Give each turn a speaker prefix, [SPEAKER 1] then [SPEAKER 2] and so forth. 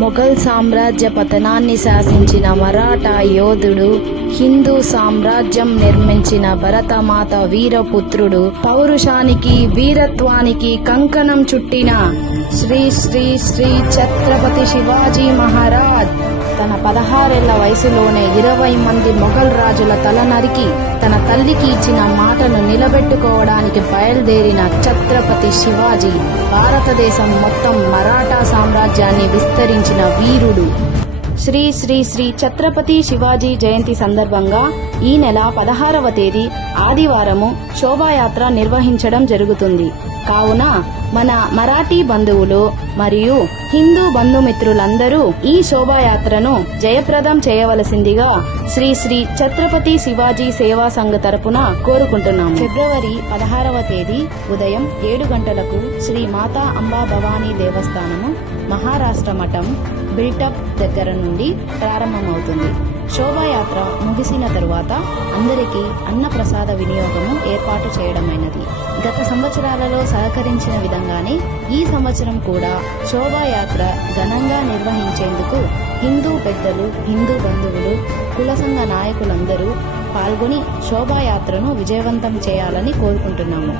[SPEAKER 1] మొఘల్ సామ్రాజ్య పతనాన్ని శాసించిన మరాఠా యోధుడు హిందూ సామ్రాజ్యం నిర్మించిన భరతమాత వీరపుత్రుడు పౌరుషానికి వీరత్వానికి కంకణం చుట్టిన శ్రీ శ్రీ శ్రీ ఛత్రపతి శివాజీ మహారాజ్. తన పదహారేళ్ళ వయసులోనే ఇరవై మంది మొఘల్ రాజుల తల నరికి తన తల్లికి ఇచ్చిన మాటను నిలబెట్టుకోవడానికి బయలుదేరిన ఛత్రపతి శివాజీ భారతదేశం మొత్తం మరాఠా సామ్రాజ్యాన్ని విస్తరించిన వీరుడు. శ్రీ శ్రీ శ్రీ ఛత్రపతి శివాజీ జయంతి సందర్భంగా ఈ నెల పదహారవ తేదీ ఆదివారము శోభాయాత్ర నిర్వహించడం జరుగుతుంది. కావున మన మరాఠీ బంధువులు మరియు హిందూ బంధుమిత్రులందరూ ఈ శోభాయాత్రను జయప్రదం చేయవలసిందిగా శ్రీ శ్రీ ఛత్రపతి శివాజీ సేవా సంఘ తరపున కోరుకుంటున్నాము. ఫిబ్రవరి పదహారవ తేదీ ఉదయం ఏడు గంటలకు శ్రీ మాతా అంబా భవానీ దేవస్థానము మహారాష్ట్ర మఠం బిల్టప్ దగ్గర నుండి ప్రారంభమవుతుంది. శోభాయాత్ర ముగిసిన తరువాత అందరికీ అన్నప్రసాద వినియోగము ఏర్పాటు చేయడమైనది. గత సంవత్సరాలలో సహకరించిన విధంగానే ఈ సంవత్సరం కూడా శోభాయాత్ర ఘనంగా నిర్వహించేందుకు హిందూ పెద్దలు హిందూ బంధువులు కుల సంఘ నాయకులందరూ పాల్గొని శోభాయాత్రను విజయవంతం చేయాలని కోరుకుంటున్నాము.